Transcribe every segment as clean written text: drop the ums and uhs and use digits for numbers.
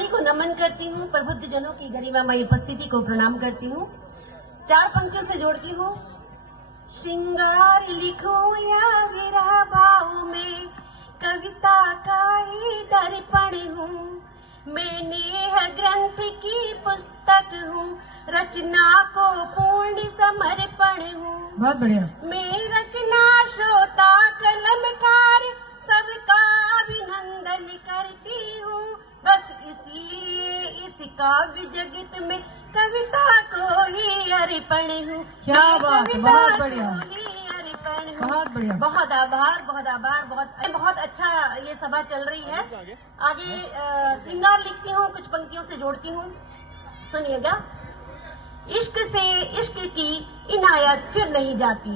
वाणी को नमन करती हूँ, प्रबुद्ध जनों की गरिमामयी उपस्थिति को प्रणाम करती हूँ। चार पंक्तियों से जोड़ती हूँ। श्रृंगार लिखूं या विरह भाव में, कविता का ही दर्पण हूँ। मैं नेह ग्रंथ की पुस्तक हूँ, रचना को पूर्ण समर्पण हूँ। बहुत बढ़िया। मैं रचना श्रोता कलमकार सबका अभिनंदन करती हूँ। बस इसीलिए इस काव्य जगत में कविता को ही अर्पण हूँ। क्या बात है, बहुत बढ़िया, बहुत बढ़िया। बहुत आभार, बहुत आभार। बहुत अच्छा ये सभा चल रही है। आगे श्रृंगार लिखती हूँ, कुछ पंक्तियों से जोड़ती हूँ, सुनिएगा। इश्क से इश्क की इनायत फिर नहीं जाती,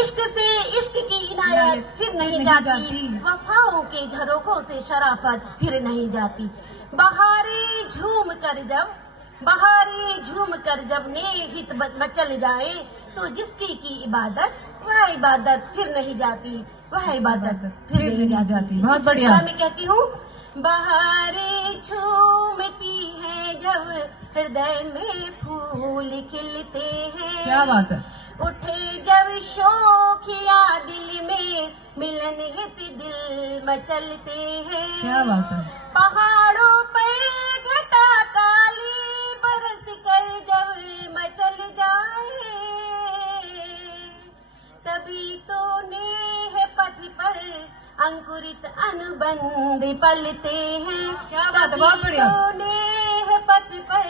इश्क से इश्क की इनायत फिर नहीं जाती, वफाओं के झरोखों से शराफत फिर नहीं जाती। बहारें झूम कर जब नेहित मचल जाए, तो जिसकी की इबादत वह इबादत फिर नहीं जाती, वह इबादत फिर नहीं जाती। बहुत बढ़िया। मैं कहती हूँ, बहारें झूमती है जब हृदय में फूल खिलते हैं। क्या बात है। उठे जब शोखिया दिल में, मिलन हित दिल मचलते हैं। क्या बात है। पहाड़ों पर घटा काली बरस कर जब मचल जाए, तभी तो नेह पथ पर अंकुरित अनुबंध पलते हैं। क्या बात है, बहुत बढ़िया। तो नेह पथ पर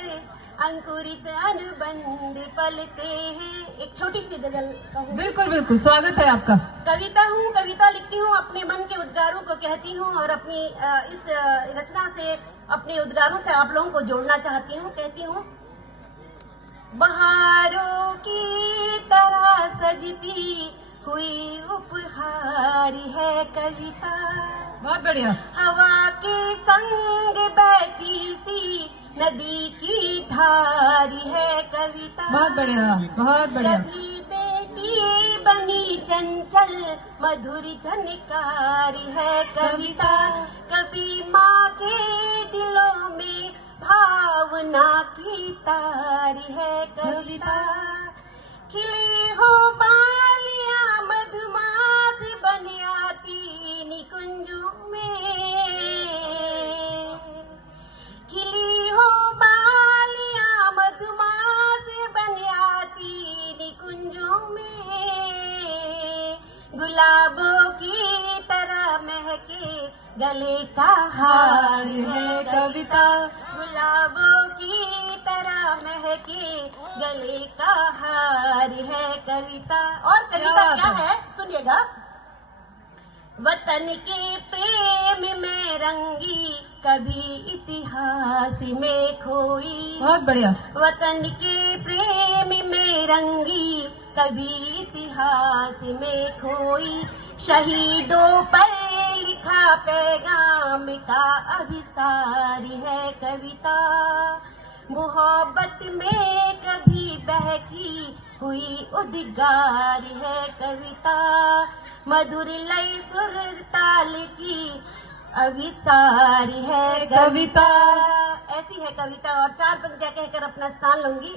अंकुरित अनुबंध पलते हैं। एक छोटी सी गजल कहूँ? बिल्कुल बिल्कुल, स्वागत है आपका। कविता हूँ, कविता लिखती हूँ, अपने मन के उद्गारों को कहती हूँ और अपनी इस रचना से अपने उद्गारों से आप लोगों को जोड़ना चाहती हूँ। कहती हूँ, बहारों की तरह सजती हुई उपहार है कविता। बहुत बढ़िया। हवा के संग बहती सी नदी की धार है कविता। बहुत बढ़िया, बहुत बढ़िया। कभी बेटी बनी चंचल मधुर झनकार है कविता। कभी माँ के दिलों में भावना की तार है कविता। खिली हो बालियां मधुमास बन आती निकुंजों में, खिली हो बालियां मधुमास बन आती निकुंजों में। गुलाबों की तरह महके गले का हार है कविता। गुलाबों की तरह महके गले का हार है कविता। और कविता क्या है, सुनिएगा। वतन के प्रेम में रंगी कभी इतिहास में खोई। बहुत बढ़िया। वतन के प्रेम में रंगी कभी इतिहास में खोई। शहीदों पर लिखा पैगाम का अभिसार है कविता। मोहब्बत में कभी बहकी हुई उद्गार है कविता। मधुर लय सुर ताल की अभिसार है कविता। ऐसी है कविता और चार पंक्तियां कहकर अपना स्थान लूंगी।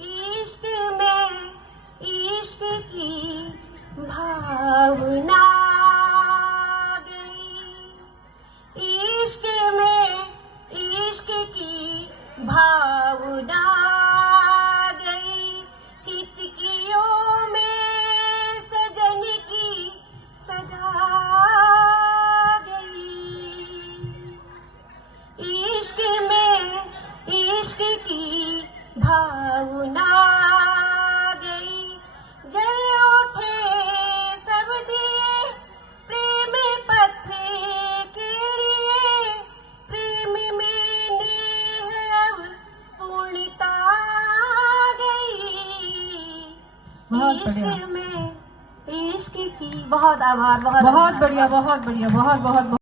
इश्क में इश्क की भावना गई, इश्क में इश्क की भावना गई। हिचकियों में सजन की सदा गई। इश्क में इश्क की भावना गई। जल उठे सब दिए प्रेम पथ के लिए। प्रेम में नेह अब पूर्णता गई। इश्क में इश्क की। बहुत आभार। बहुत बढ़िया, बहुत बढ़िया, बहुत बहुत।